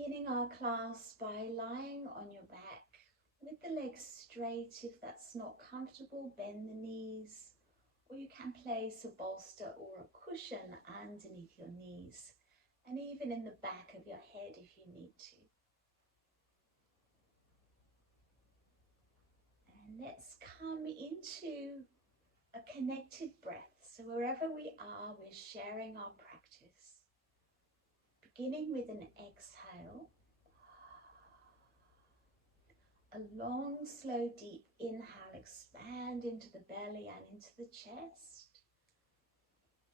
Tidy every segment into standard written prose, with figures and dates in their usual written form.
beginning our class by lying on your back with the legs straight. If that's not comfortable, bend the knees, or you can place a bolster or a cushion underneath your knees and even in the back of your head if you need to. And let's come into a connected breath. So wherever we are, we're sharing our practice. Beginning with an exhale. A long, slow, deep inhale, expand into the belly and into the chest.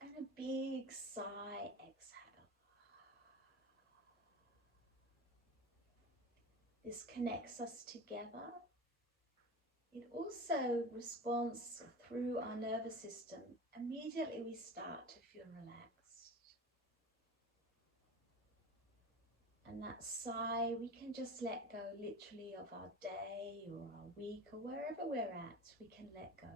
And a big sigh, exhale. This connects us together. It also responds through our nervous system. Immediately we start to feel relaxed. And that sigh, we can just let go literally of our day or our week or wherever we're at, we can let go.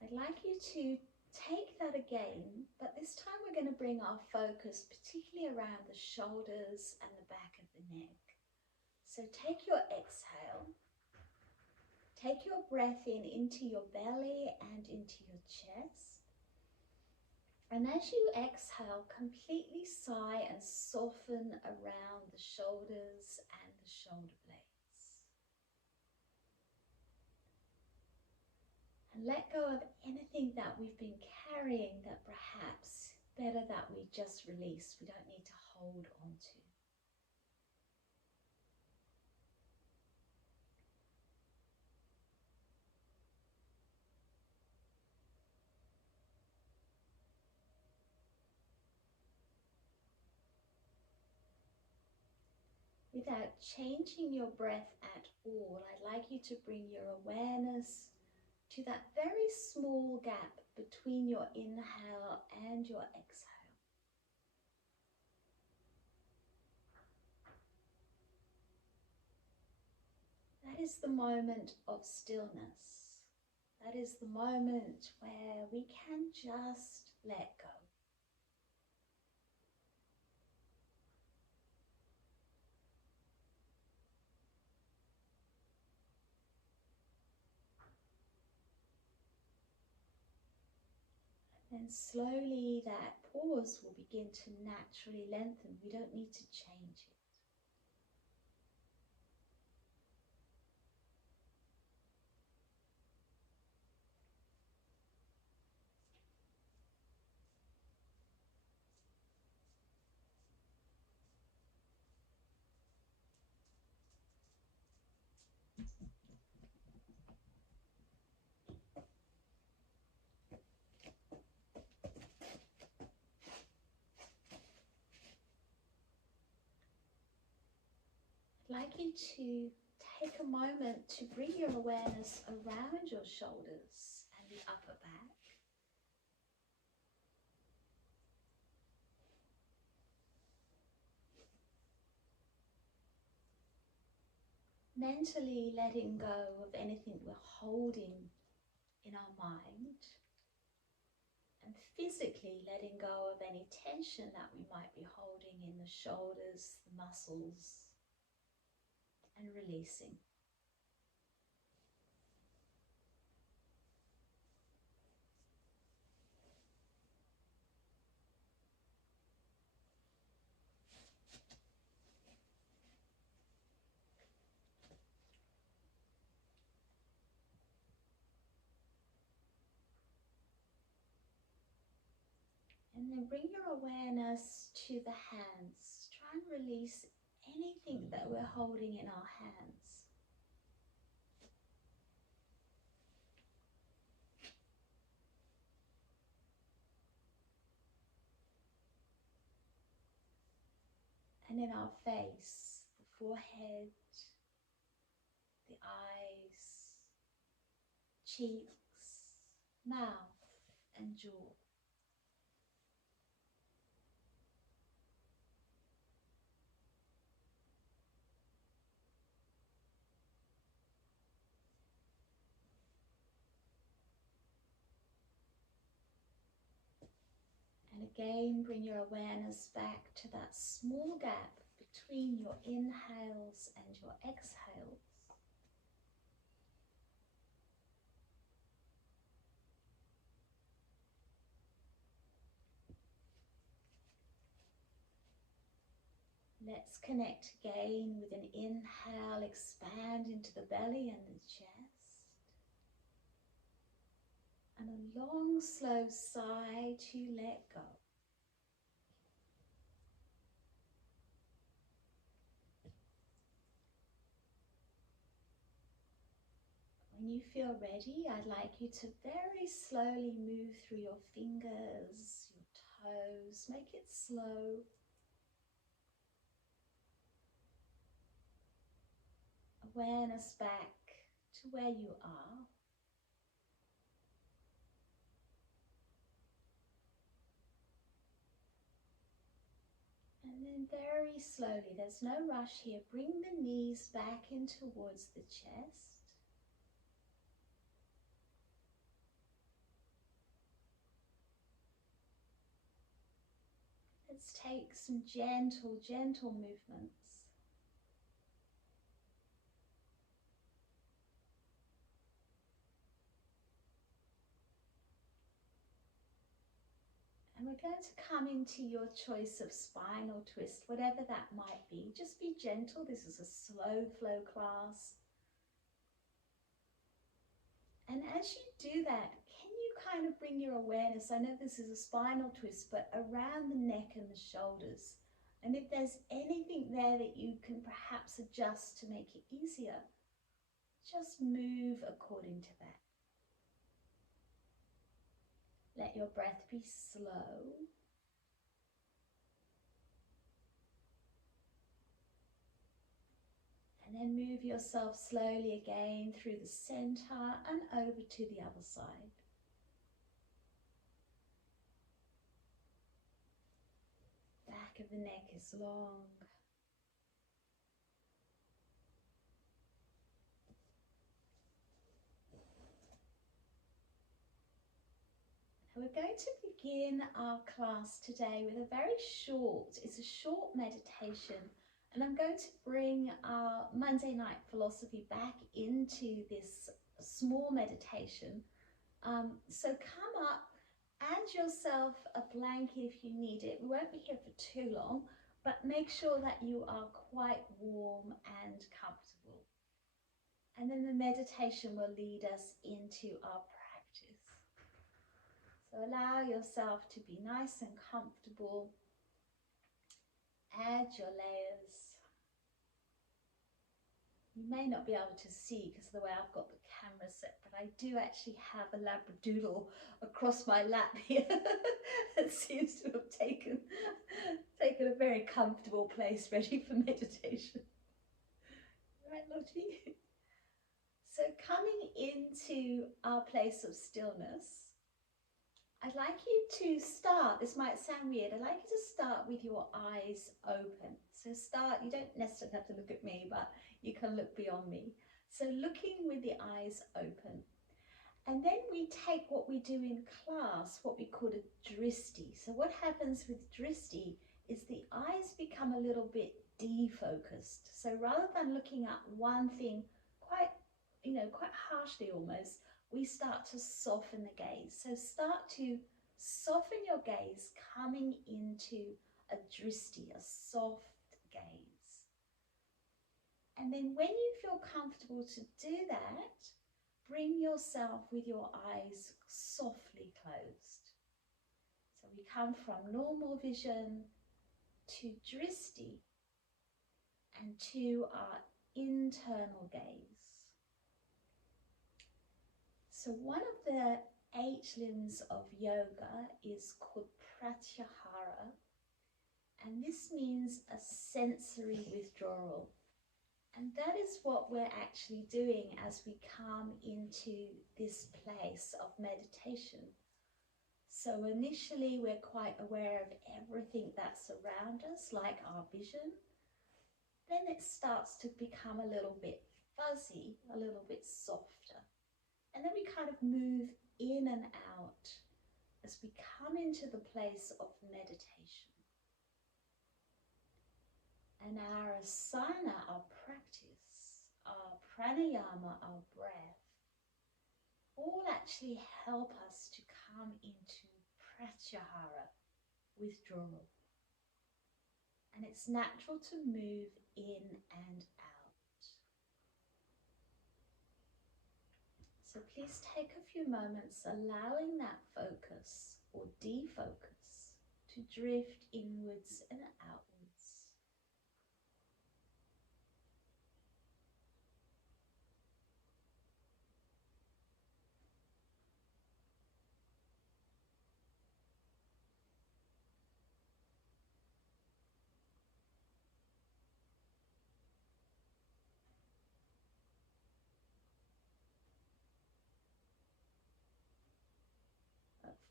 I'd like you to take that again, but this time we're going to bring our focus particularly around the shoulders and the back of the neck. So take your exhale, take your breath in into your belly and into your chest. And as you exhale, completely sigh and soften around the shoulders and the shoulder blades. And let go of anything that we've been carrying that perhaps better that we just release. We don't need to hold on to. Without changing your breath at all, I'd like you to bring your awareness to that very small gap between your inhale and your exhale. That is the moment of stillness. That is the moment where we can just let go. And slowly that pause will begin to naturally lengthen. We don't need to change it. I'd like you to take a moment to bring your awareness around your shoulders and the upper back. Mentally letting go of anything we're holding in our mind, and physically letting go of any tension that we might be holding in the shoulders, the muscles, and releasing. And then bring your awareness to the hands. Try and release anything that we're holding in our hands. And in our face, the forehead, the eyes, cheeks, mouth, and jaw. And Again, bring your awareness back to that small gap between your inhales and your exhales. Let's connect again with an inhale, expand into the belly and the chest. And a long, slow sigh to let go. When you feel ready, I'd like you to very slowly move through your fingers, your toes. Make it slow. Awareness back to where you are. And then very slowly, there's no rush here, bring the knees back in towards the chest. Let's take some gentle movements. And we're going to come into your choice of spinal twist, whatever that might be. Just be gentle. This is a slow flow class. And as you do that, can you kind of bring your awareness, I know this is a spinal twist, but around the neck and the shoulders. And if there's anything there that you can perhaps adjust to make it easier, just move according to that. Let your breath be slow. And then move yourself slowly again through the center and over to the other side. Back of the neck is long. And we're going to begin our class today with a very short, it's a short meditation. And I'm going to bring our Monday night philosophy back into this small meditation. So come up, add yourself a blanket if you need it. We won't be here for too long, but make sure that you are quite warm and comfortable. And then the meditation will lead us into our practice. So allow yourself to be nice and comfortable. Add your layers. You may not be able to see because of the way I've got the camera set, but I do actually have a labradoodle across my lap here that seems to have taken a very comfortable place ready for meditation. Right, Lottie? So coming into our place of stillness, I'd like you to start, this might sound weird, I'd like you to start with your eyes open. So start, you don't necessarily have to look at me, but you can look beyond me. So looking with the eyes open. And then we take what we do in class, what we call a dristi. So what happens with dristi is the eyes become a little bit defocused. So rather than looking at one thing quite harshly almost, we start to soften the gaze. So start to soften your gaze, coming into a dristi, a soft gaze. And then when you feel comfortable to do that, bring yourself with your eyes softly closed. So we come from normal vision to dristi and to our internal gaze. So one of the 8 limbs of yoga is called pratyahara, and this means a sensory withdrawal. And that is what we're actually doing as we come into this place of meditation. So initially we're quite aware of everything that's around us, like our vision. Then it starts to become a little bit fuzzy, a little bit softer. And then we kind of move in and out as we come into the place of meditation. And our asana, our practice, our pranayama, our breath, all actually help us to come into pratyahara, withdrawal. And it's natural to move in and out. So please take a few moments allowing that focus or defocus to drift inwards and outwards.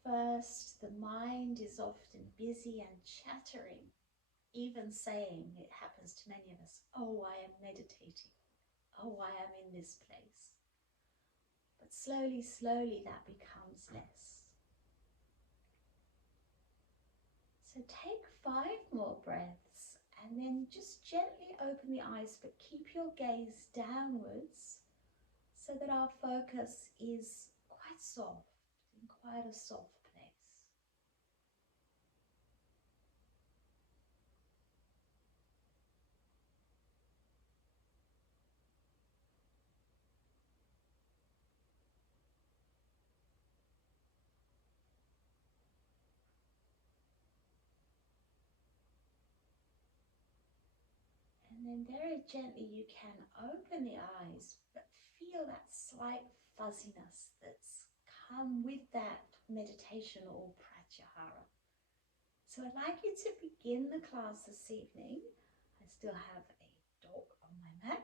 First, the mind is often busy and chattering, even saying, it happens to many of us, oh, I am meditating. Oh, I am in this place. But slowly, slowly that becomes less. So take 5 more breaths and then just gently open the eyes, but keep your gaze downwards so that our focus is quite soft, in quite a soft place. And then very gently you can open the eyes, but feel that slight fuzziness that's come with that meditation or pratyahara. So I'd like you to begin the class this evening. I still have a dog on my mat,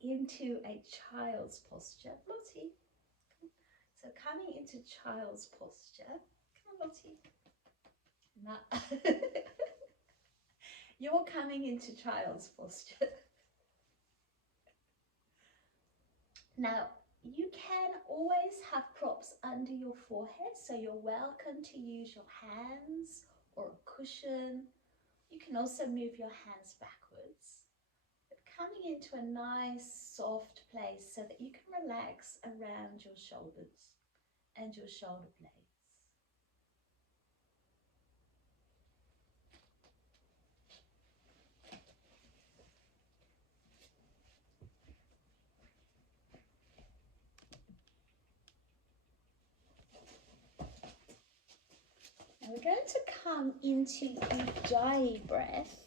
into a child's posture. Lottie. So coming into child's posture. Come on, Lottie. No. You're coming into child's posture. Now, you can always have props under your forehead, so you're welcome to use your hands or a cushion. You can also move your hands backwards, but coming into a nice soft place so that you can relax around your shoulders and your shoulder blades. Now we're going to come into Ujjayi breath.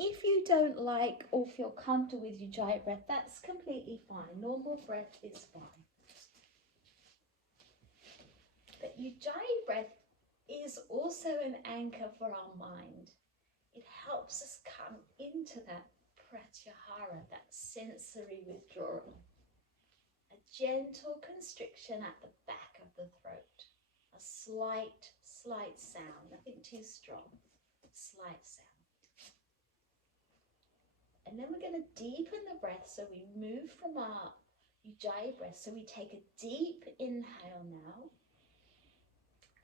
If you don't like or feel comfortable with Ujjayi breath, that's completely fine. Normal breath is fine. But Ujjayi breath is also an anchor for our mind. It helps us come into that pratyahara, that sensory withdrawal. A gentle constriction at the back of the throat. A slight sound, nothing too strong, slight sound. And then we're going to deepen the breath, so we move from our Ujjayi breath. So we take a deep inhale now,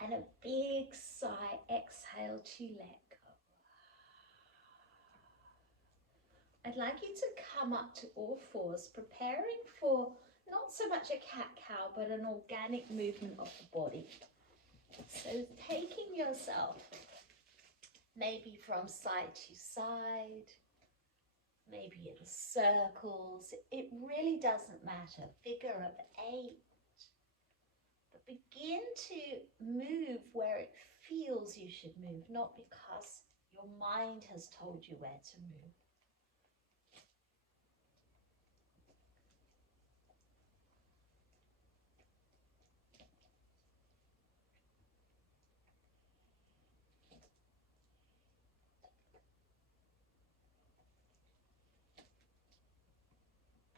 and a big sigh, exhale to let go. I'd like you to come up to all fours, preparing for not so much a cat-cow, but an organic movement of the body. So taking yourself maybe from side to side, maybe in circles, it really doesn't matter, figure of 8. But begin to move where it feels you should move, not because your mind has told you where to move.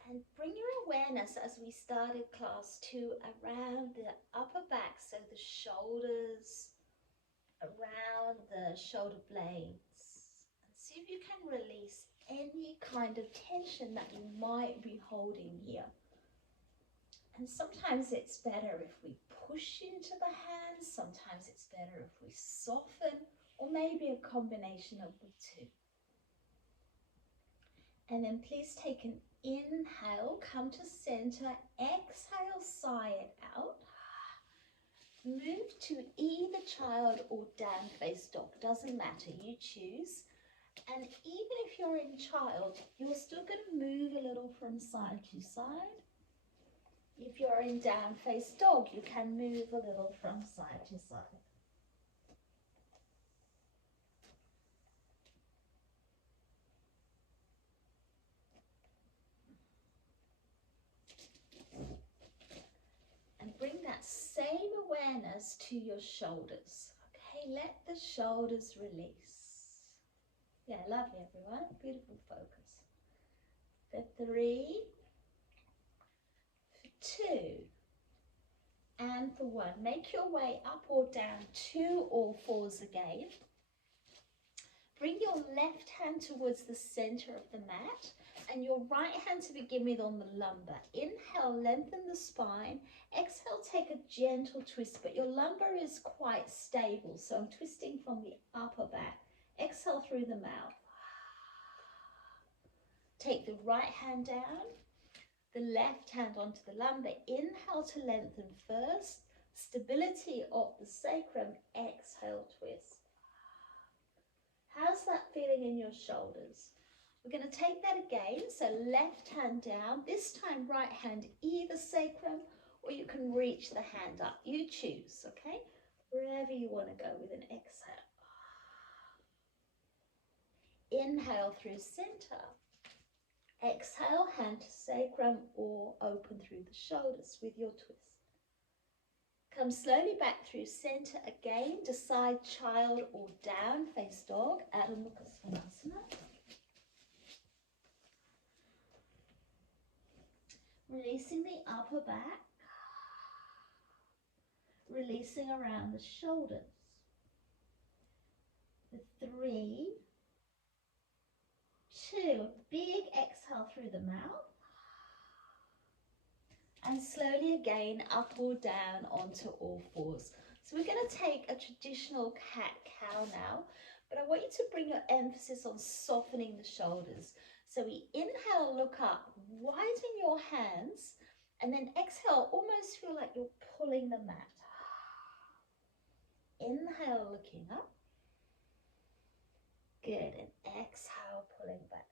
And bring your awareness, as we started class 2, around the upper back, so the shoulders, around the shoulder blades. And see if you can release any kind of tension that you might be holding here. And sometimes it's better if we push into the hands, sometimes it's better if we soften, or maybe a combination of the two. And then please take an inhale, come to center, exhale, sigh it out. Move to either child or down face dog, doesn't matter, you choose. And even if you're in child, you're still going to move a little from side to side. If you're in down face dog, you can move a little from side to side. And bring that same awareness to your shoulders. Okay, let the shoulders release. Yeah, lovely everyone, beautiful focus. For 3, for 2, and for 1. Make your way up or down to all fours again. Bring your left hand towards the center of the mat and your right hand to begin with on the lumbar. Inhale, lengthen the spine. Exhale, take a gentle twist, but your lumbar is quite stable, so I'm twisting from the upper back. Exhale through the mouth. Take the right hand down, the left hand onto the lumbar. Inhale to lengthen first. Stability of the sacrum. Exhale, twist. How's that feeling in your shoulders? We're going to take that again. So left hand down, this time right hand either sacrum, or you can reach the hand up. You choose, okay? Wherever you want to go with an exhale. Inhale through center. Exhale, hand to sacrum or open through the shoulders with your twist. Come slowly back through center again. Decide child or down face dog. Adho Mukha Svanasana. Releasing the upper back. Releasing around the shoulders. For 3, 2, big exhale through the mouth. And slowly again up or down onto all fours. So we're going to take a traditional cat-cow now, but I want you to bring your emphasis on softening the shoulders. So we inhale, look up, widen your hands, and then exhale, almost feel like you're pulling the mat. Inhale, looking up. Good, and exhale, pulling back.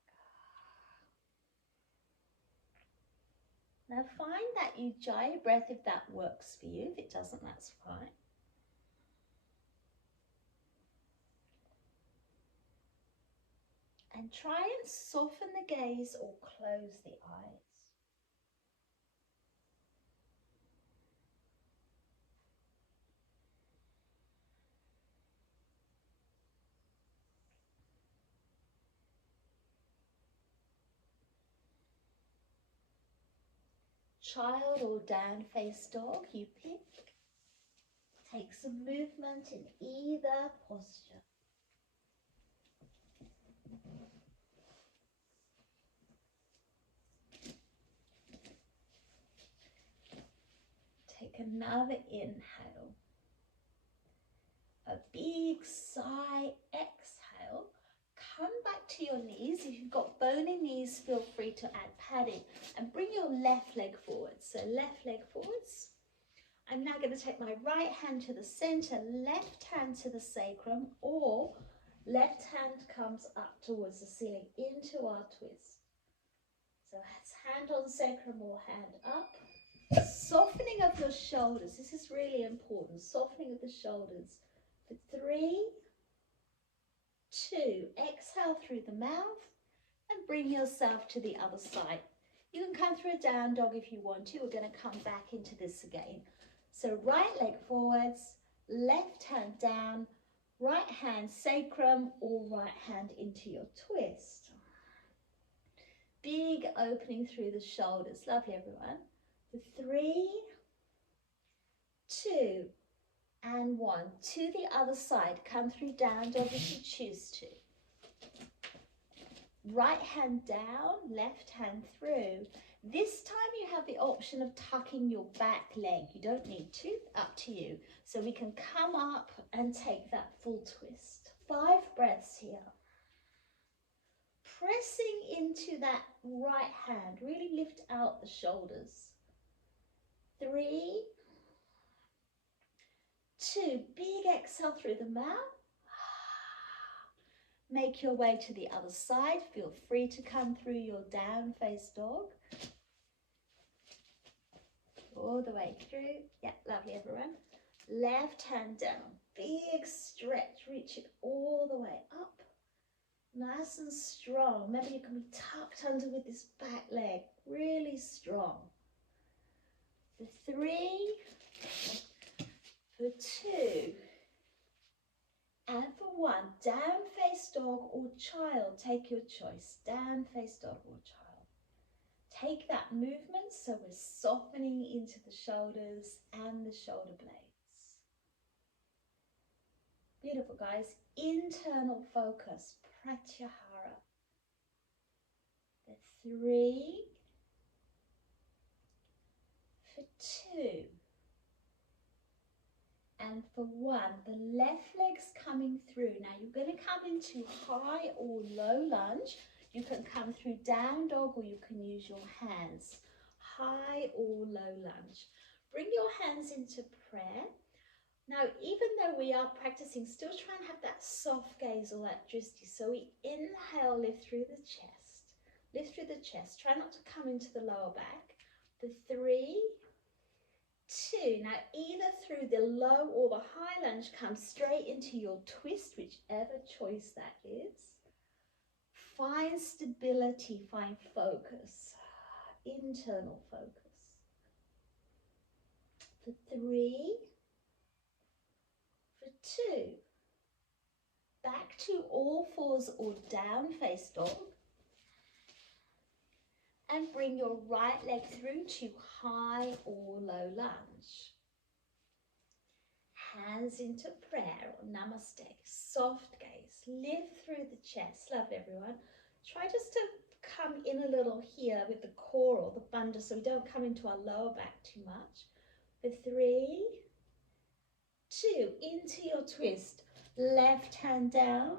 Now find that ujjayi breath if that works for you. If it doesn't, that's fine. And try and soften the gaze or close the eyes. Child or down face dog, you pick. Take some movement in either posture. Take another inhale. A big sigh, exhale. Come back to your knees. If you've got bony knees, feel free to add padding. And bring your left leg forwards. So left leg forwards. I'm now going to take my right hand to the center, left hand to the sacrum, or left hand comes up towards the ceiling into our twist. So it's hand on sacrum or hand up. Softening of your shoulders. This is really important. Softening of the shoulders. For 3, 2, exhale through the mouth and bring yourself to the other side. You can come through a down dog if you want to. We're going to come back into this again. So right leg forwards, left hand down, right hand sacrum or right hand into your twist. Big opening through the shoulders. Lovely everyone. For 3, 2, and 1. To the other side. Come through down dog if you choose to. Right hand down, left hand through. This time you have the option of tucking your back leg. You don't need to, up to you. So we can come up and take that full twist. 5 breaths here. Pressing into that right hand. Really lift out the shoulders. 3, 2, big exhale through the mouth. Make your way to the other side. Feel free to come through your down face dog. All the way through. Yeah, lovely everyone. Left hand down. Big stretch. Reach it all the way up. Nice and strong. Remember, you can be tucked under with this back leg. Really strong. For 3, for 2, and for 1. Down face dog or child. Take your choice. Down face dog or child. Take that movement so we're softening into the shoulders and the shoulder blades. Beautiful, guys. Internal focus. Pratyahara. For 3, for 2, and for 1. The left leg's coming through. Now you're going to come into high or low lunge. You can come through down dog or you can use your hands. High or low lunge. Bring your hands into prayer. Now, even though we are practicing, still try and have that soft gaze or that drishti. So we inhale, lift through the chest. Lift through the chest. Try not to come into the lower back. For 3, 2. Now, either through the low or the high lunge, come straight into your twist, whichever choice that is. Find stability, find focus, internal focus. For 3, for 2. Back to all fours or down face dog. And bring your right leg through to high or low lunge. Hands into prayer or namaste. Soft gaze. Lift through the chest. Love everyone. Try just to come in a little here with the core or the bandha so we don't come into our lower back too much. For 3, 2. Into your twist. Left hand down.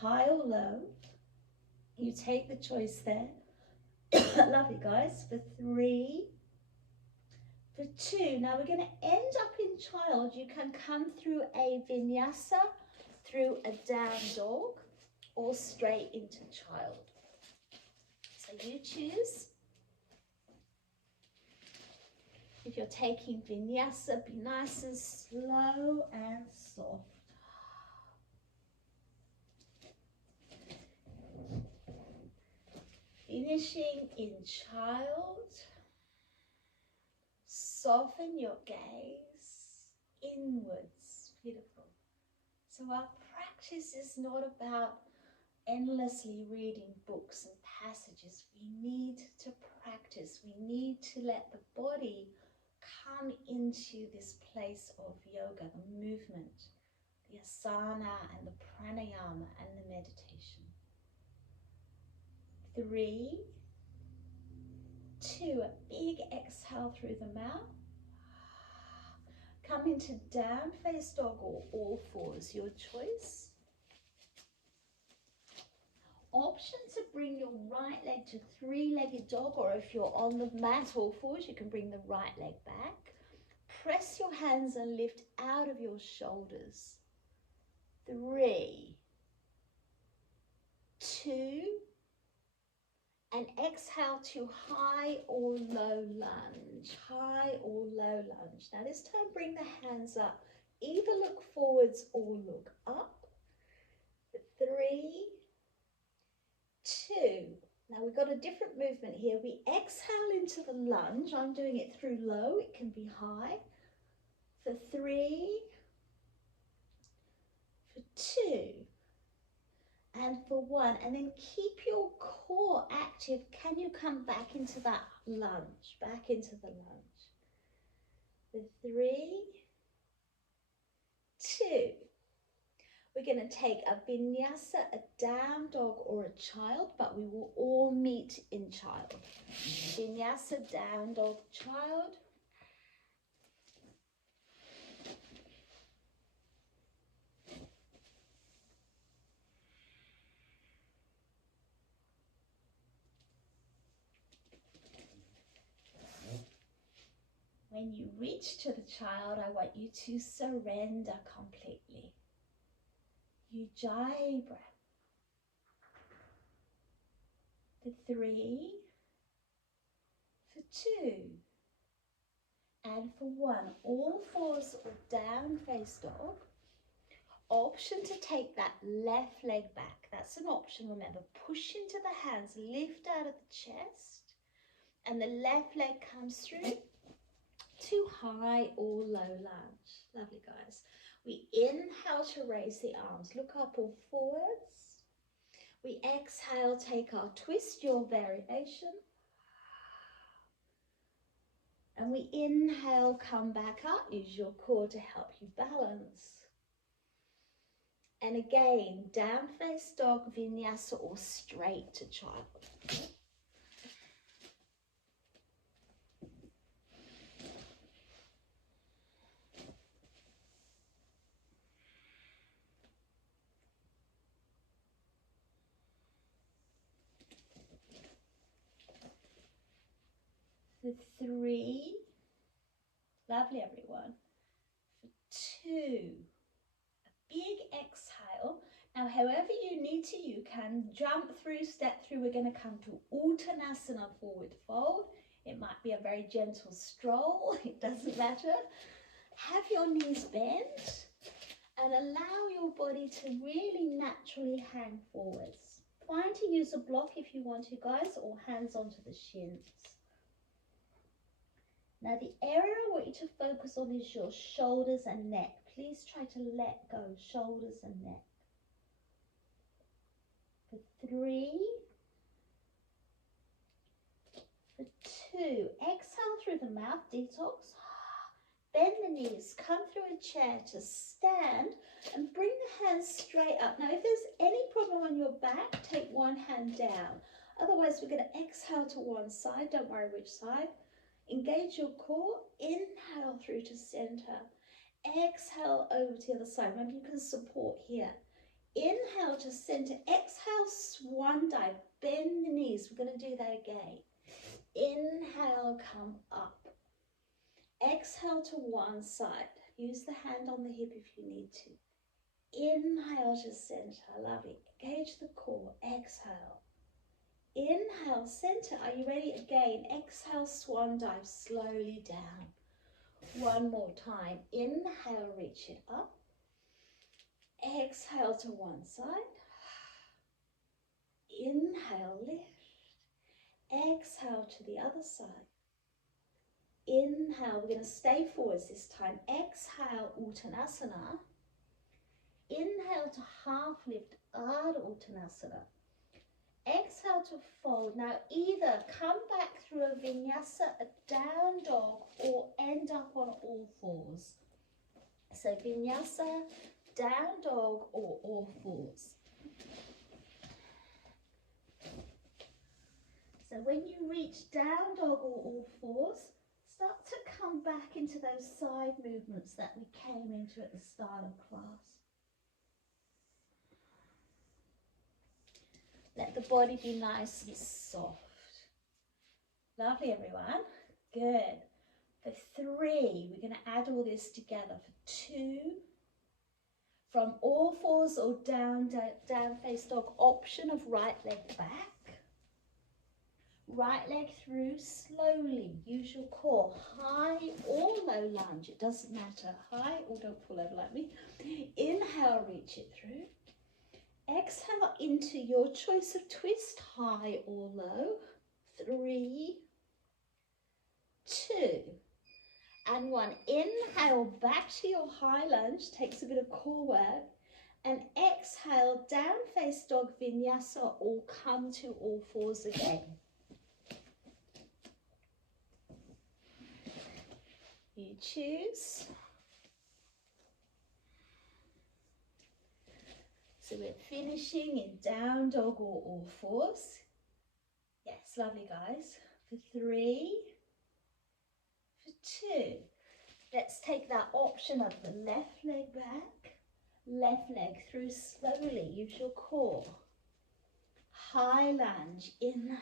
High or low. You take the choice there. Lovely, guys. For 3, for 2. Now we're going to end up in child. You can come through a vinyasa, through a down dog, or straight into child. So you choose. If you're taking vinyasa, be nice and slow and soft. Finishing in child, soften your gaze inwards. Beautiful. So our practice is not about endlessly reading books and passages. We need to practice. We need to let the body come into this place of yoga, the movement, the asana and the pranayama and the meditation. 3, 2, a big exhale through the mouth. Come into down face dog or all fours, your choice. Option to bring your right leg to 3-legged dog, or if you're on the mat all fours, you can bring the right leg back. Press your hands and lift out of your shoulders. 3, 2, and exhale to high or low lunge, high or low lunge. Now this time bring the hands up, either look forwards or look up. 3, 2. Now we've got a different movement here. We exhale into the lunge. I'm doing it through low, it can be high. For 3, for 2. And for 1, and then keep your core active. Can you come back into that lunge, back into the lunge? For 3, 2. We're going to take a vinyasa, a down dog or a child, but we will all meet in child. Vinyasa, down dog, child. When you reach to the child, I want you to surrender completely. Ujjayi breath. For 3, for 2, and for 1. All fours or down face dog. Option to take that left leg back. That's an option, remember. Push into the hands, lift out of the chest, and the left leg comes through to high or low lunge. Lovely, guys. We inhale to raise the arms. Look up or forwards. We exhale, take our twist, your variation. And we inhale, come back up. Use your core to help you balance. And again, down face dog, vinyasa, or straight to child. For 3, lovely everyone. For 2, a big exhale. Now, however you need to, you can jump through, step through. We're going to come to Uttanasana, forward fold. It might be a very gentle stroll. It doesn't matter. Have your knees bent and allow your body to really naturally hang forwards. Fine to use a block if you want to, guys, or hands onto the shins. Now, the area I want you to focus on is your shoulders and neck. Please try to let go, shoulders and neck. For 3, for 2, exhale through the mouth, detox. Bend the knees, come through a chair to stand and bring the hands straight up. Now, if there's any problem on your back, take one hand down. Otherwise, we're going to exhale to one side. Don't worry which side. Engage your core. Inhale through to center. Exhale over to the other side. Remember, you can support here. Inhale to center. Exhale, swan dive. Bend the knees. We're going to do that again. Inhale, come up. Exhale to one side. Use the hand on the hip if you need to. Inhale to center. Lovely. Engage the core. Exhale. Inhale, center. Are you ready? Again. Exhale, swan dive slowly down. One more time. Inhale, reach it up. Exhale to one side. Inhale, lift. Exhale to the other side. Inhale, we're going to stay forwards this time. Exhale, Uttanasana. Inhale to half lift, Ardha Uttanasana. Exhale to fold. Now either come back through a vinyasa, a down dog, or end up on all fours. So vinyasa, down dog, or all fours. So when you reach down dog or all fours, start to come back into those side movements that we came into at the start of class. Let the body be nice and soft. Lovely, everyone. Good. For 3, we're going to add all this together. For 2, from all fours or down face dog, option of right leg back. Right leg through slowly. Use your core. High or low lunge. It doesn't matter. High or don't fall over like me. Inhale, reach it through. Exhale into your choice of twist. High or low. 3, 2, and 1. Inhale back to your high lunge. Takes a bit of core work. And exhale, down face dog vinyasa, or come to all fours again. You choose. So we're finishing in down dog or all fours. Yes, lovely guys. For 3, for 2. Let's take that option of the left leg back, left leg through slowly, use your core. High lunge, inhale.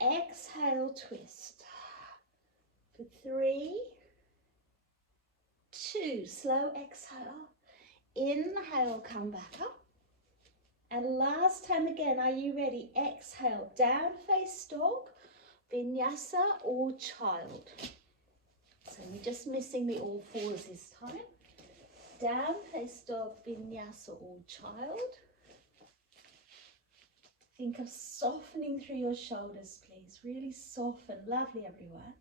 Exhale, twist. For 3, 2, slow exhale. Inhale, come back up. And last time again, are you ready? Exhale, down face dog, vinyasa or child. So we're just missing the all fours this time. Down face dog, vinyasa or child. Think of softening through your shoulders, please. Really soften. Lovely, everyone.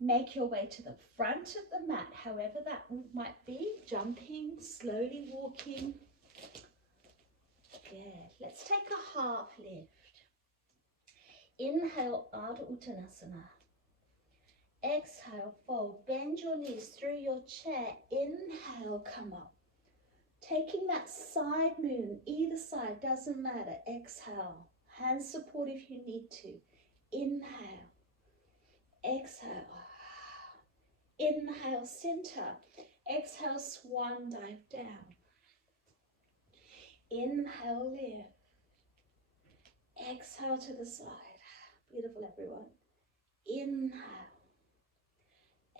Make your way to the front of the mat, however that might be. Jumping, slowly walking. Good. Let's take a half lift. Inhale, Ardha Uttanasana. Exhale, fold. Bend your knees through your chair. Inhale, come up. Taking that side moon, either side, doesn't matter. Exhale. Hands support if you need to. Inhale. Exhale. Inhale, center. Exhale, swan dive down. Inhale, lift. Exhale to the side. Beautiful, everyone. Inhale.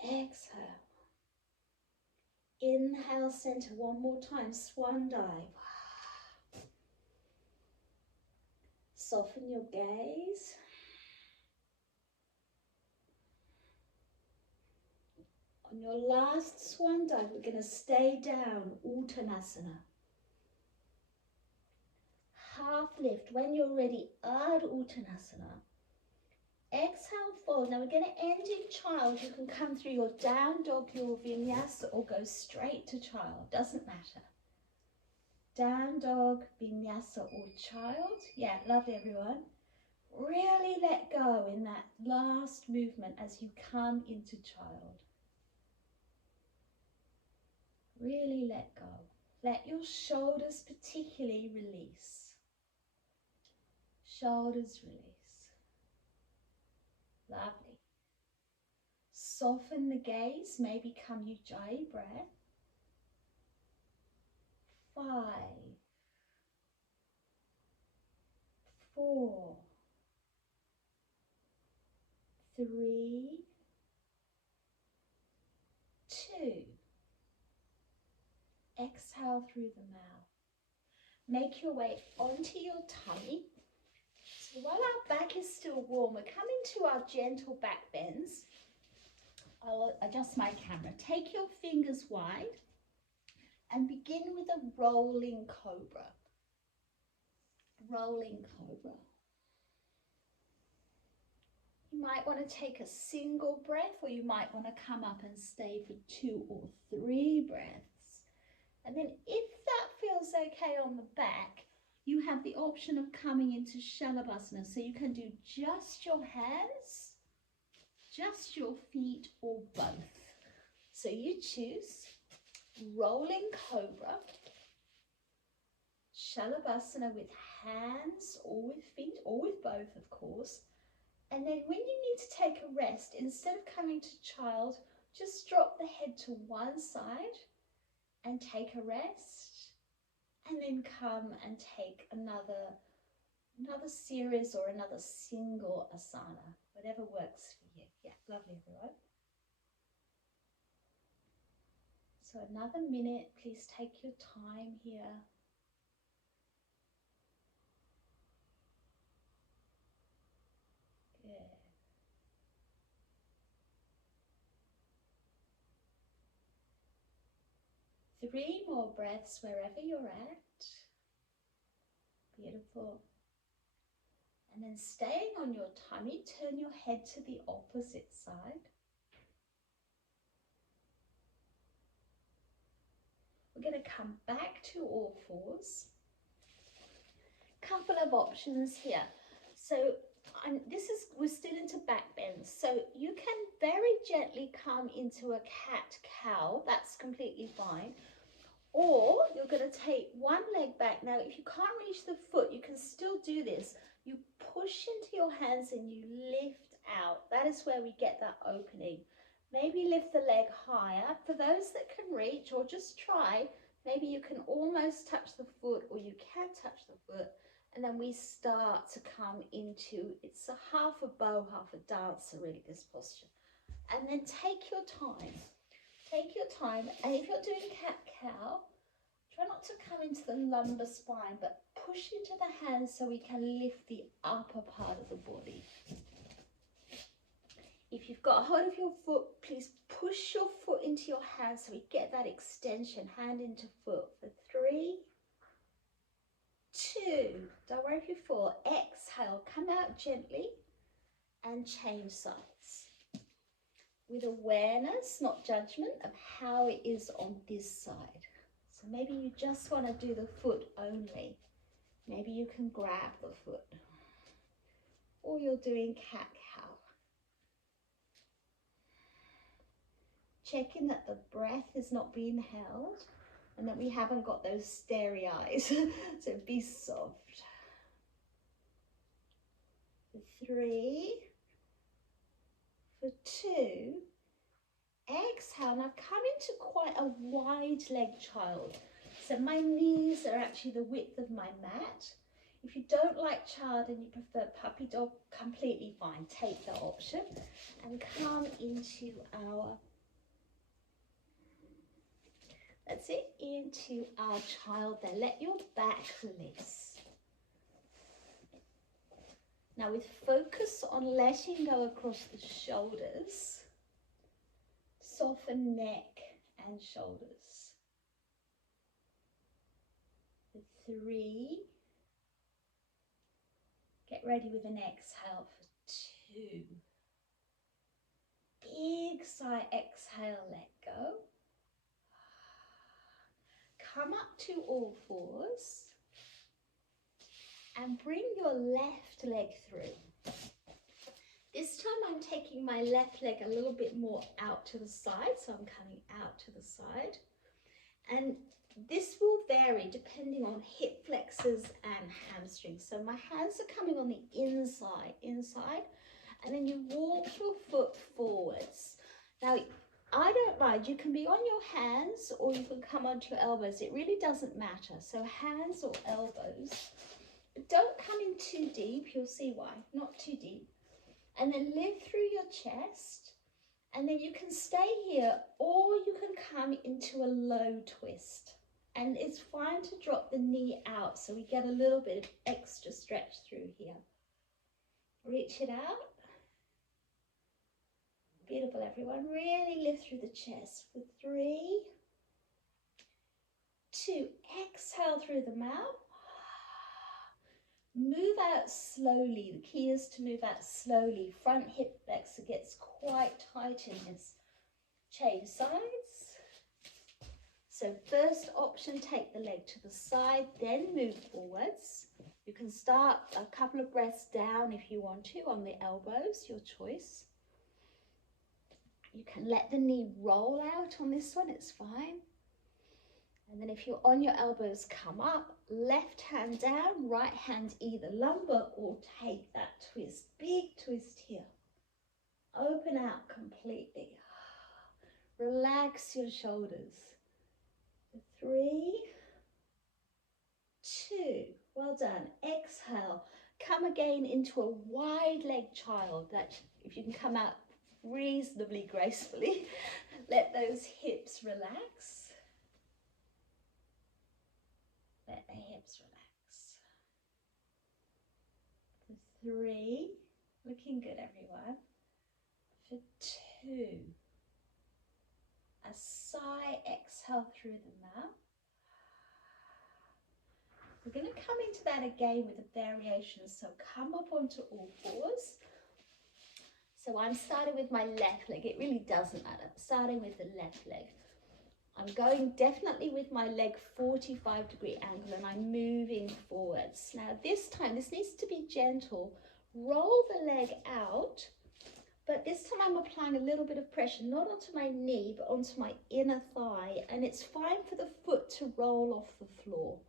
Exhale. Inhale, center. One more time. Swan dive. Soften your gaze. On your last swan dive, we're going to stay down, Uttanasana. Half lift. When you're ready, Ardha Uttanasana. Exhale, fold. Now we're going to end in child. You can come through your down dog, your vinyasa, or go straight to child. Doesn't matter. Down dog, vinyasa, or child. Yeah, lovely, everyone. Really let go in that last movement as you come into child. Really let go. Let your shoulders particularly release. Shoulders release. Lovely. Soften the gaze, maybe come Ujjayi breath. 5, 4, 3, 2. Exhale through the mouth. Make your way onto your tummy. So while our back is still warm, we're coming to our gentle back bends. I'll adjust my camera. Take your fingers wide and begin with a rolling cobra. Rolling cobra. You might want to take a single breath, or you might want to come up and stay for 2 or 3 breaths. And then if that feels okay on the back, you have the option of coming into shavasana. So you can do just your hands, just your feet, or both. So you choose rolling cobra, shavasana with hands or with feet, or with both, of course. And then when you need to take a rest, instead of coming to child, just drop the head to one side and take a rest, and then come and take another series or another single asana, whatever works for you. Yeah, lovely, everyone. So another minute, please take your time here. Good. Three more breaths wherever you're at. Beautiful. And then staying on your tummy, turn your head to the opposite side. We're going to come back to all fours. Couple of options here. So we're still into back bends. So you can very gently come into a cat-cow. That's completely fine. Or you're going to take one leg back. Now, if you can't reach the foot, you can still do this. You push into your hands and you lift out. That is where we get that opening. Maybe lift the leg higher. For those that can reach, or just try, maybe you can almost touch the foot, or you can touch the foot. And then we start to come into, it's a half a bow, half a dancer, really, this posture. And then take your time. Take your time, and if you're doing cat-cow, try not to come into the lumbar spine, but push into the hands so we can lift the upper part of the body. If you've got a hold of your foot, please push your foot into your hands so we get that extension, hand into foot, for 3, 2, don't worry if you fall, exhale, come out gently, and change sides. With awareness, not judgment, of how it is on this side. So maybe you just want to do the foot only. Maybe you can grab the foot. Or you're doing cat-cow. Checking that the breath is not being held and that we haven't got those starey eyes. So be soft. For 3, for 2, exhale. Now come into quite a wide leg child. So my knees are actually the width of my mat. If you don't like child and you prefer puppy dog, completely fine. Take that option and come into our, that's it, into our child there. Let your back release. Now with focus on letting go across the shoulders, soften neck and shoulders. For 3, get ready with an exhale for 2. Big sigh, exhale, let go. Come up to all fours and bring your left leg through. This time I'm taking my left leg a little bit more out to the side, so I'm coming out to the side. And this will vary depending on hip flexors and hamstrings. So my hands are coming on the inside, and then you walk your foot forwards. Now, I don't mind, you can be on your hands or you can come onto your elbows. It really doesn't matter. So hands or elbows. But don't come in too deep, you'll see why, not too deep. And then lift through your chest, and then you can stay here or you can come into a low twist. And it's fine to drop the knee out so we get a little bit of extra stretch through here. Reach it out. Beautiful, everyone. Really lift through the chest for 3, 2, exhale through the mouth. Move out slowly. The key is to move out slowly. Front hip flexor gets quite tight in this. Change sides. So first option, take the leg to the side, then move forwards. You can start a couple of breaths down if you want to on the elbows, your choice. You can let the knee roll out on this one, it's fine. And then if you're on your elbows, come up, left hand down, right hand either lumbar or take that twist. Big twist here. Open out completely. Relax your shoulders. 3, 2, well done. Exhale. Come again into a wide leg child. That if you can come out reasonably gracefully, let those hips relax. Let the hips relax. For 3, looking good, everyone. For 2, a sigh, exhale through the mouth. We're going to come into that again with a variation. So come up onto all fours. So I'm starting with my left leg. It really doesn't matter. Starting with the left leg. I'm going definitely with my leg 45-degree angle and I'm moving forwards. Now this time, this needs to be gentle. Roll the leg out, But this time I'm applying a little bit of pressure, not onto my knee, but onto my inner thigh. And it's fine for the foot to roll off the floor.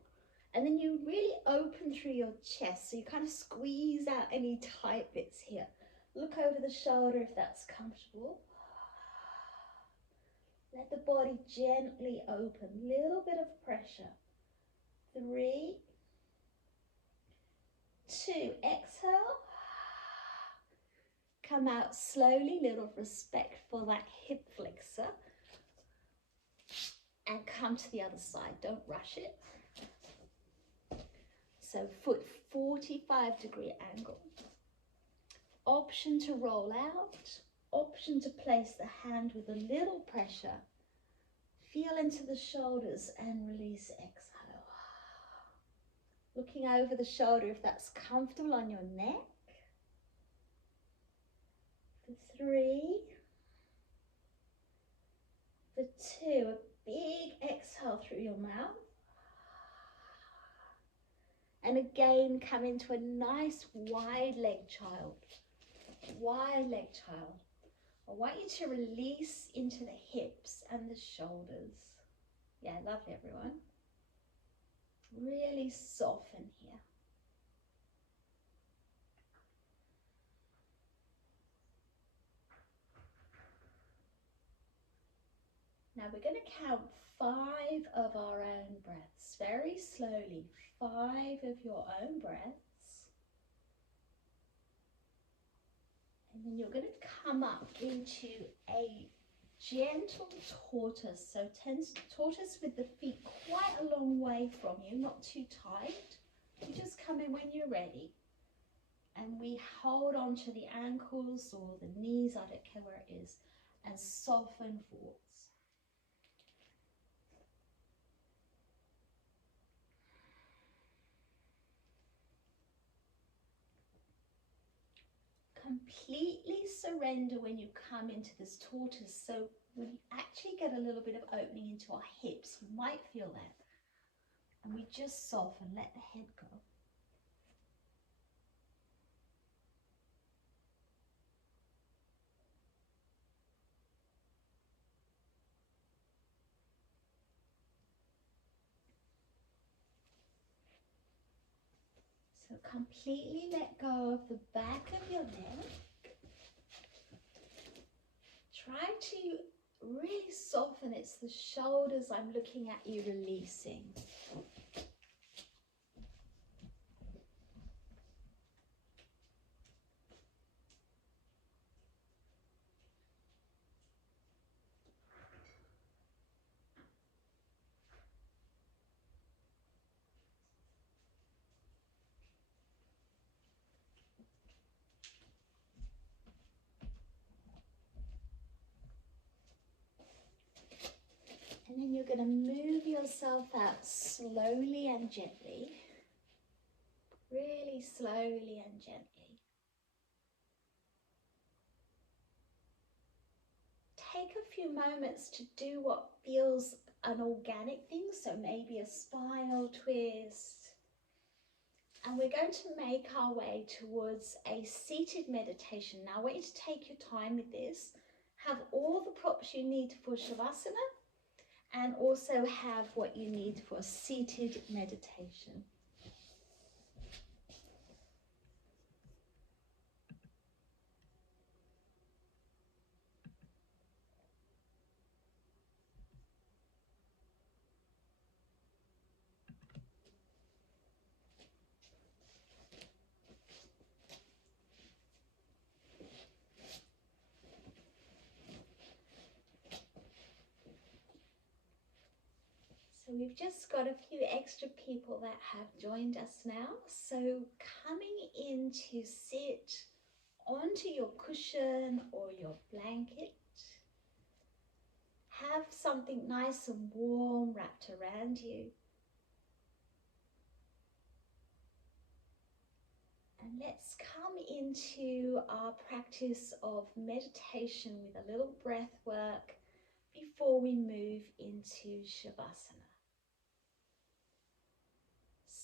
And then you really open through your chest. So you kind of squeeze out any tight bits here. Look over the shoulder if that's comfortable. Let the body gently open. Little bit of pressure. 3, 2, exhale. Come out slowly, little respect for that hip flexor. And come to the other side, don't rush it. So foot 45-degree angle. Option to roll out, option to place the hand with a little pressure. Feel into the shoulders and release, exhale. Looking over the shoulder if that's comfortable on your neck. For 3, for 2, a big exhale through your mouth. And again, come into a nice wide leg child. Wide leg child. I want you to release into the hips and the shoulders. Yeah, lovely, everyone. Really soften here. Now we're going to count 5 of our own breaths, very slowly. 5 of your own breaths. And then you're going to come up into a gentle tortoise. So tortoise with the feet quite a long way from you, not too tight. You just come in when you're ready. And we hold on to the ankles or the knees, I don't care where it is, and soften forwards. Completely surrender when you come into this tortoise. So we actually get a little bit of opening into our hips. You might feel that. And we just soften, let the head go. So completely let go of the back of your neck. Try to really soften. It's the shoulders I'm looking at you releasing. And then you're going to move yourself out slowly and gently. Really slowly and gently. Take a few moments to do what feels an organic thing, so maybe a spinal twist. And we're going to make our way towards a seated meditation. Now I want you to take your time with this. Have all the props you need for shavasana and also have what you need for seated meditation. So we've just got a few extra people that have joined us now. So coming in to sit onto your cushion or your blanket. Have something nice and warm wrapped around you. And let's come into our practice of meditation with a little breath work before we move into shavasana.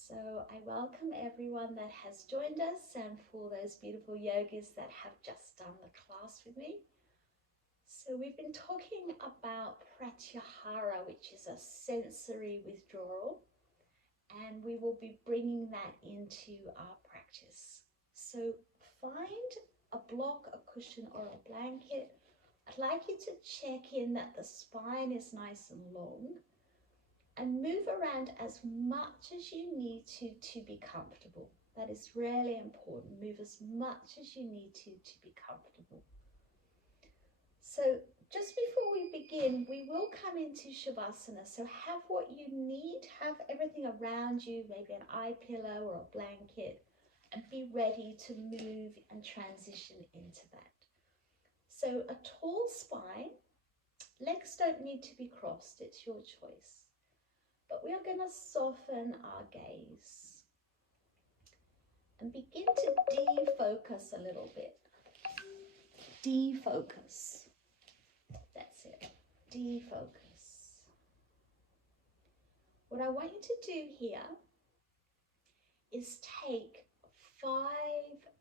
So I welcome everyone that has joined us and for those beautiful yogis that have just done the class with me. So we've been talking about pratyahara, which is a sensory withdrawal, and we will be bringing that into our practice. So find a block, a cushion or a blanket. I'd like you to check in that the spine is nice and long, and move around as much as you need to be comfortable. That is really important. Move as much as you need to be comfortable. So just before we begin, we will come into shavasana. So have what you need, have everything around you, maybe an eye pillow or a blanket, and be ready to move and transition into that. So a tall spine, legs don't need to be crossed, it's your choice. But we are going to soften our gaze and begin to defocus a little bit. Defocus. That's it. Defocus. What I want you to do here is take 5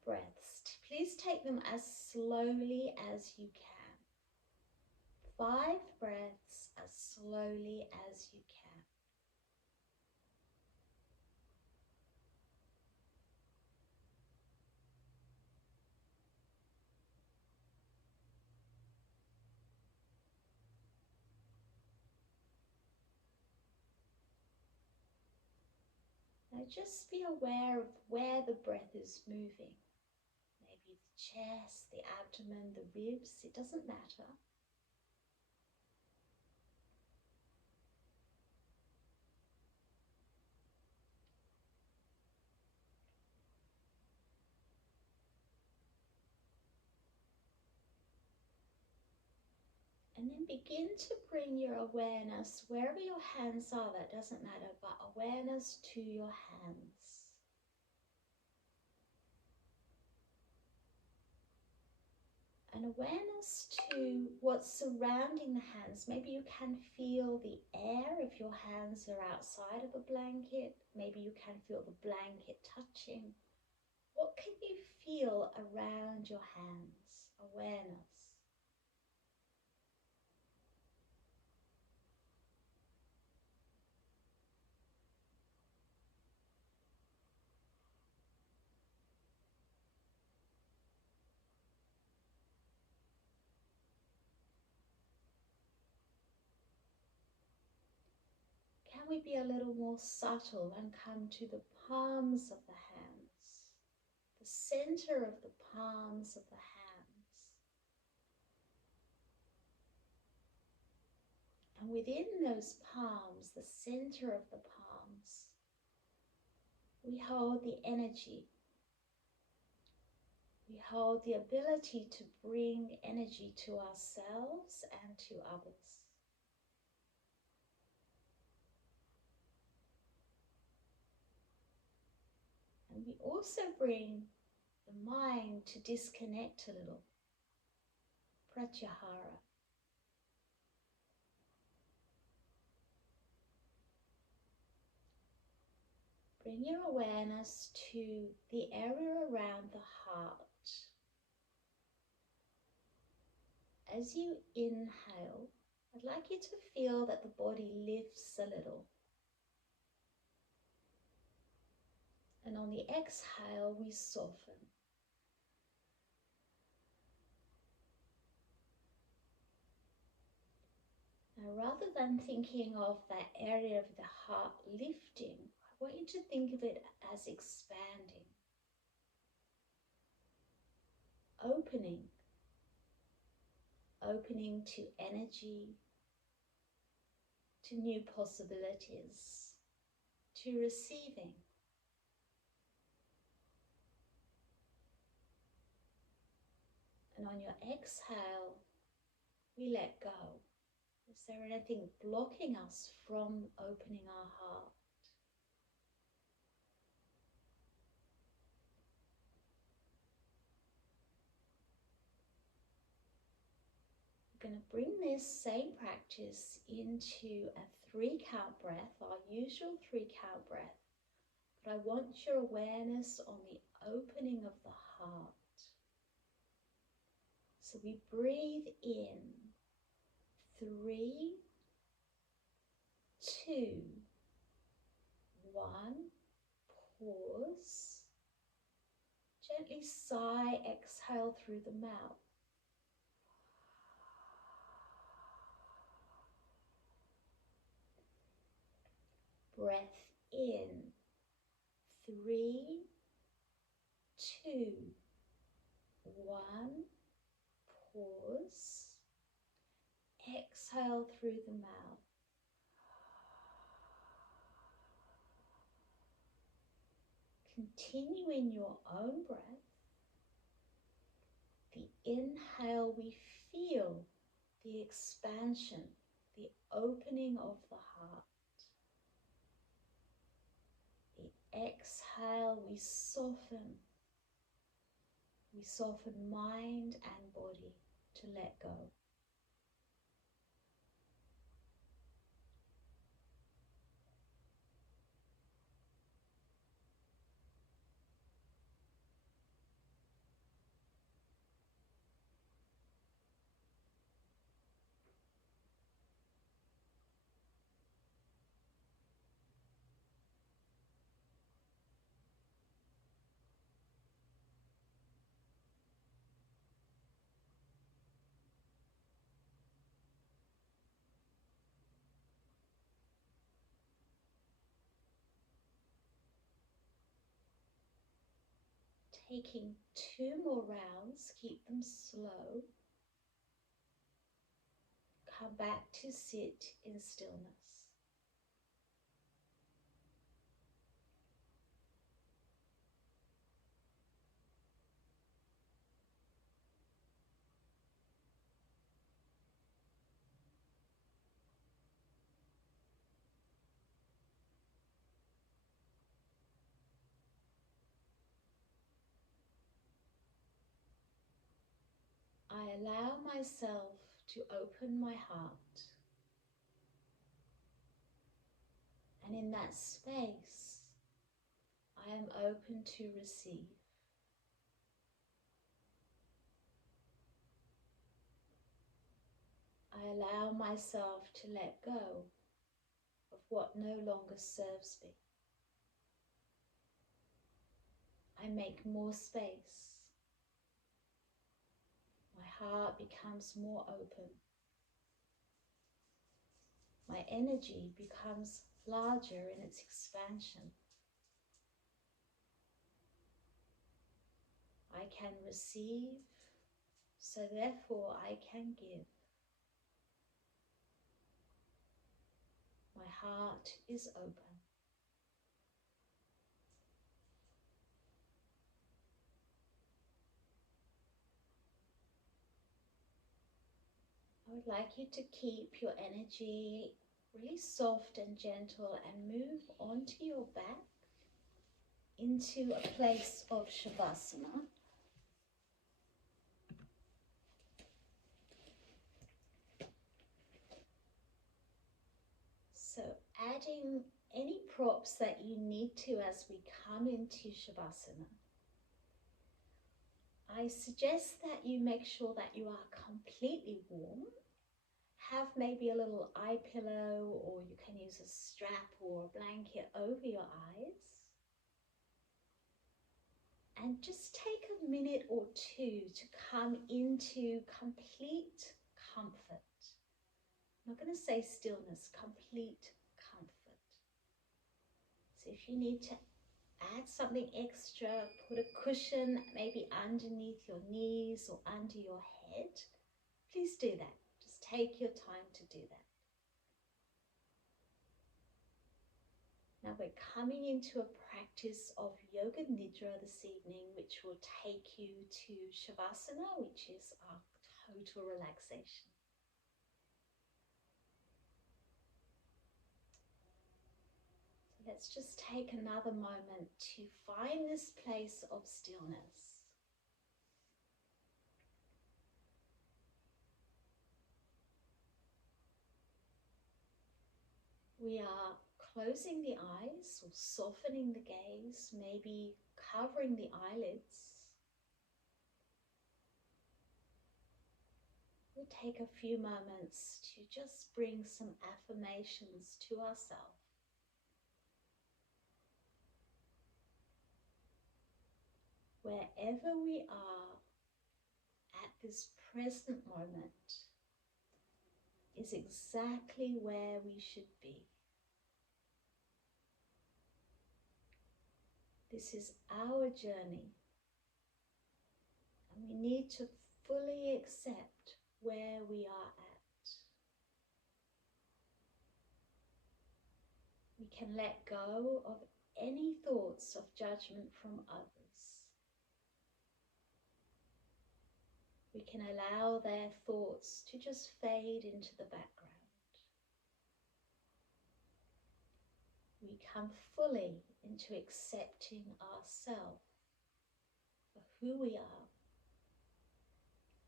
breaths. Please take them as slowly as you can. 5 breaths as slowly as you can. Now just be aware of where the breath is moving. Maybe the chest, the abdomen, the ribs, it doesn't matter. And then begin to bring your awareness, wherever your hands are, that doesn't matter, but awareness to your hands. And awareness to what's surrounding the hands. Maybe you can feel the air if your hands are outside of a blanket. Maybe you can feel the blanket touching. What can you feel around your hands? Awareness. Can we be a little more subtle and come to the palms of the hands, the center of the palms of the hands? And within those palms, the center of the palms, we hold the energy. We hold the ability to bring energy to ourselves and to others. And we also bring the mind to disconnect a little. Pratyahara. Bring your awareness to the area around the heart. As you inhale, I'd like you to feel that the body lifts a little. And on the exhale, we soften. Now, rather than thinking of that area of the heart lifting, I want you to think of it as expanding, opening to energy, to new possibilities, to receiving. And on your exhale, we let go. Is there anything blocking us from opening our heart? We're going to bring this same practice into a 3-count breath, our usual 3-count breath. But I want your awareness on the opening of the heart. So we breathe in, 3, 2, 1, pause. Gently sigh, exhale through the mouth. Breath in, 3, 2, 1, pause. Exhale through the mouth. Continue in your own breath. The inhale, we feel the expansion, the opening of the heart. The exhale, we soften. We soften mind and body to let go. Taking 2 more rounds, keep them slow. Come back to sit in stillness. I allow myself to open my heart, and in that space I am open to receive. I allow myself to let go of what no longer serves me. I make more space. My heart becomes more open. My energy becomes larger in its expansion. I can receive, so therefore I can give. My heart is open. I would like you to keep your energy really soft and gentle and move onto your back into a place of shavasana. So adding any props that you need to as we come into shavasana. I suggest that you make sure that you are completely warm. Have maybe a little eye pillow, or you can use a strap or a blanket over your eyes. And just take a minute or two to come into complete comfort. I'm not going to say stillness, complete comfort. So if you need to add something extra, put a cushion maybe underneath your knees or under your head, please do that. Just take your time to do that. Now we're coming into a practice of yoga nidra this evening, which will take you to shavasana, which is our total relaxation. So let's just take another moment to find this place of stillness. We are closing the eyes or softening the gaze, maybe covering the eyelids. We'll take a few moments to just bring some affirmations to ourselves. Wherever we are at this present moment is exactly where we should be. This is our journey, and we need to fully accept where we are at. We can let go of any thoughts of judgment from others. We can allow their thoughts to just fade into the background. We come fully into accepting ourselves for who we are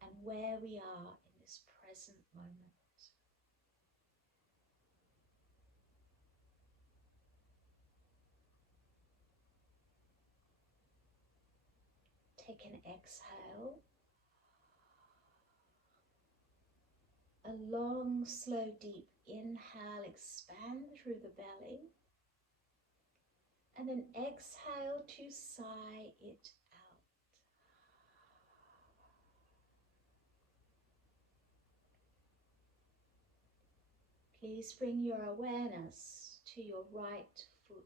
and where we are in this present moment. Take an exhale, a long, slow, deep inhale, expand through the belly, and then exhale to sigh it out. Please bring your awareness to your right foot.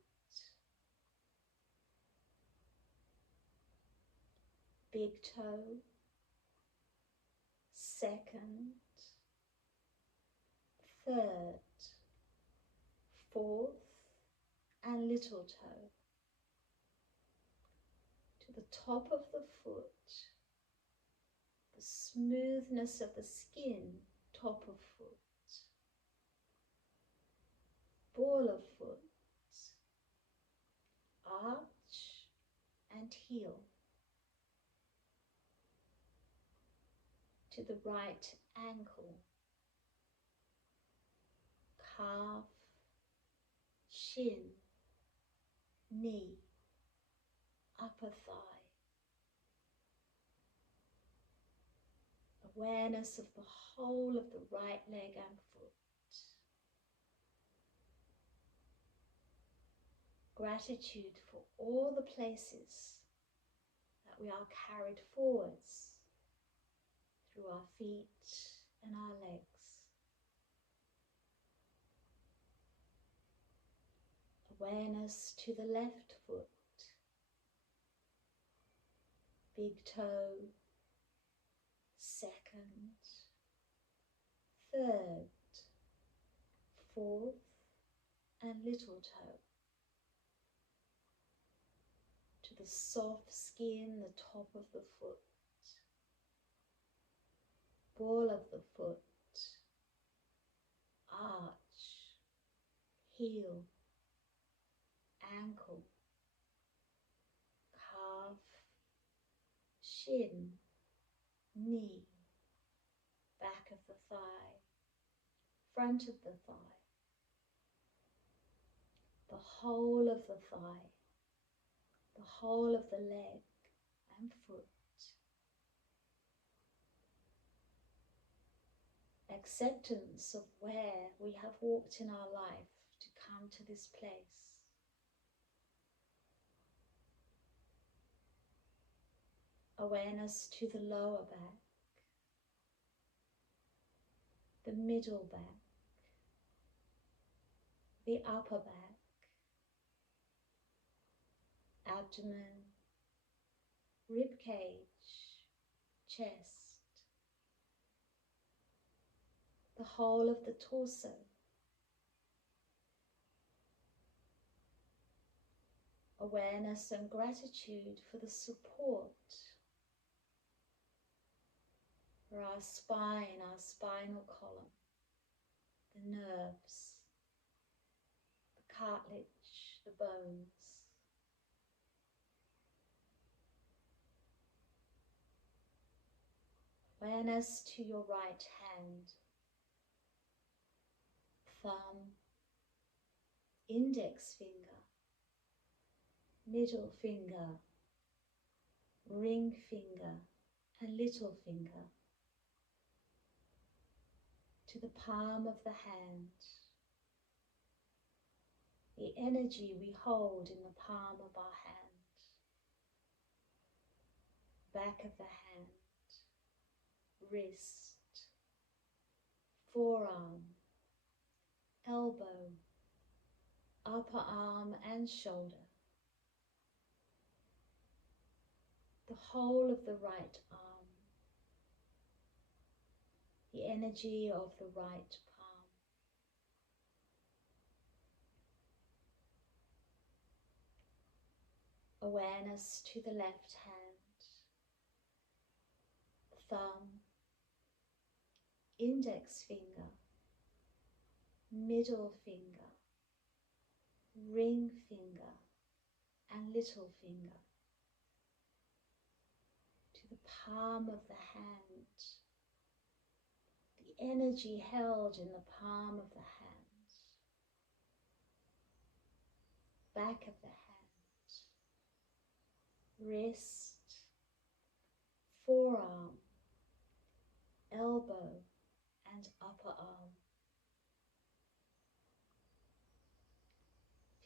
Big toe, second, third, fourth, and little toe. To the top of the foot, the smoothness of the skin, top of foot, ball of foot, arch and heel. To the right ankle, calf, shin, knee, upper thigh. Awareness of the whole of the right leg and foot. Gratitude for all the places that we are carried forwards through our feet and our legs. Awareness to the left foot, big toe, second, third, fourth, and little toe. To the soft skin, the top of the foot, ball of the foot, arch, heel, ankle, calf, shin, knee, back of the thigh, front of the thigh, the whole of the thigh, the whole of the leg and foot. Acceptance of where we have walked in our life to come to this place. Awareness to the lower back, the middle back, the upper back, abdomen, rib cage, chest, the whole of the torso. Awareness and gratitude for the support for our spine, our spinal column, the nerves, the cartilage, the bones. Awareness to your right hand, thumb, index finger, middle finger, ring finger and little finger to the palm of the hand. The energy we hold in the palm of our hand, back of the hand, wrist, forearm, elbow, upper arm and shoulder, the whole of the right arm, the energy of the right palm. Awareness to the left hand, thumb, index finger, middle finger, ring finger and little finger to the palm of the hand, the energy held in the palm of the hand, back of the hand, wrist, forearm, elbow and upper arm.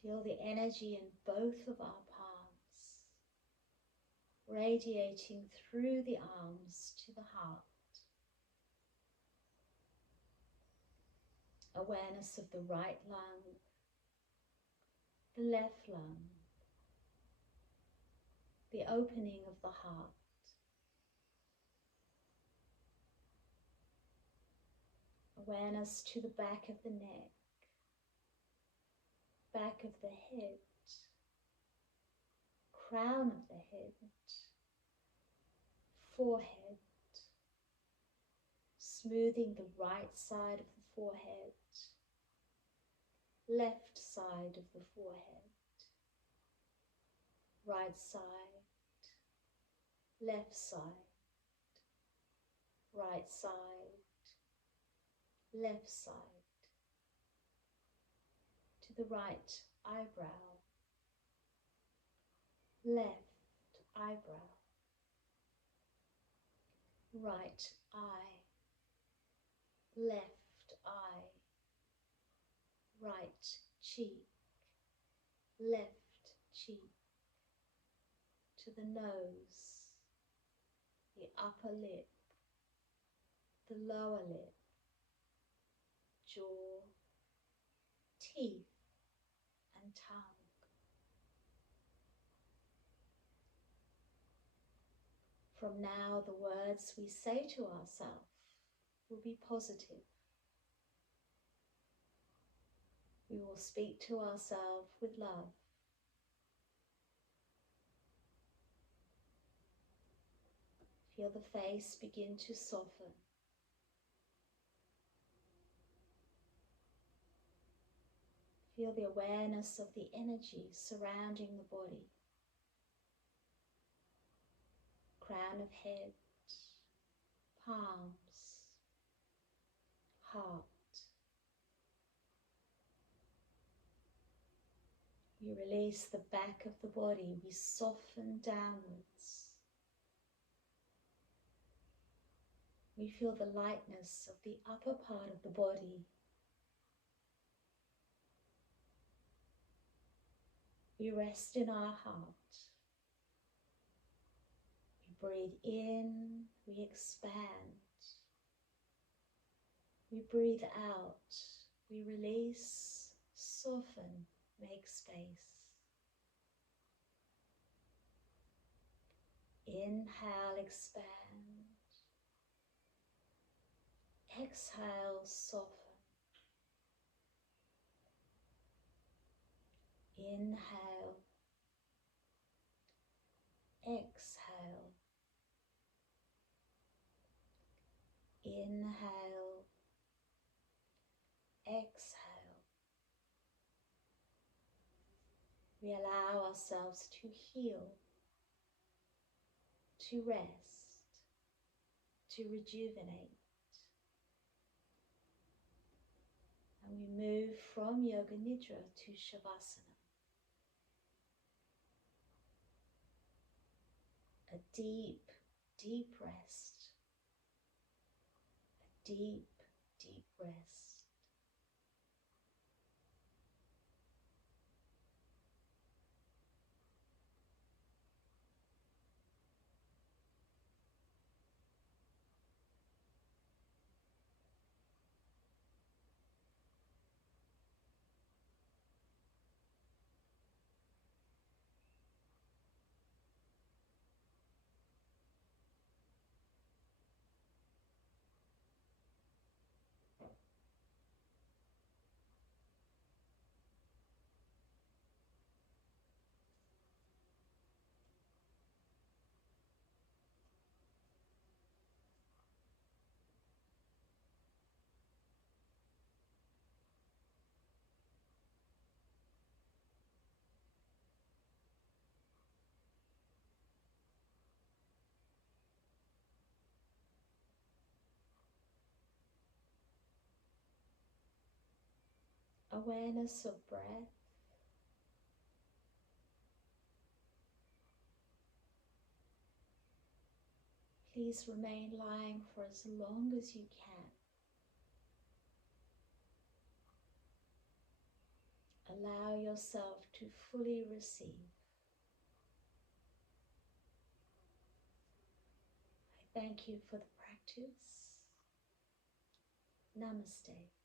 Feel the energy in both of our palms, radiating through the arms to the heart. Awareness of the right lung, the left lung, the opening of the heart. Awareness to the back of the neck, back of the head, crown of the head, forehead, smoothing the right side of the forehead, left side of the forehead, right side, left side, right side, left side, to the right eyebrow, left eyebrow, right eye, left eye, right cheek, left cheek, to the nose, the upper lip, the lower lip, jaw, teeth and tongue. From now, the words we say to ourselves will be positive. We will speak to ourselves with love. Feel the face begin to soften. Feel the awareness of the energy surrounding the body. Crown of head, palms, heart. We release the back of the body, we soften downwards. We feel the lightness of the upper part of the body. We rest in our heart. We breathe in, we expand. We breathe out, we release, soften, make space. Inhale, expand. Exhale, soften. Inhale. Exhale. Inhale. Exhale. We allow ourselves to heal, to rest, to rejuvenate. And we move from Yoga Nidra to Shavasana. A deep, deep rest. A deep, deep rest. Awareness of breath. Please remain lying for as long as you can. Allow yourself to fully receive. I thank you for the practice. Namaste.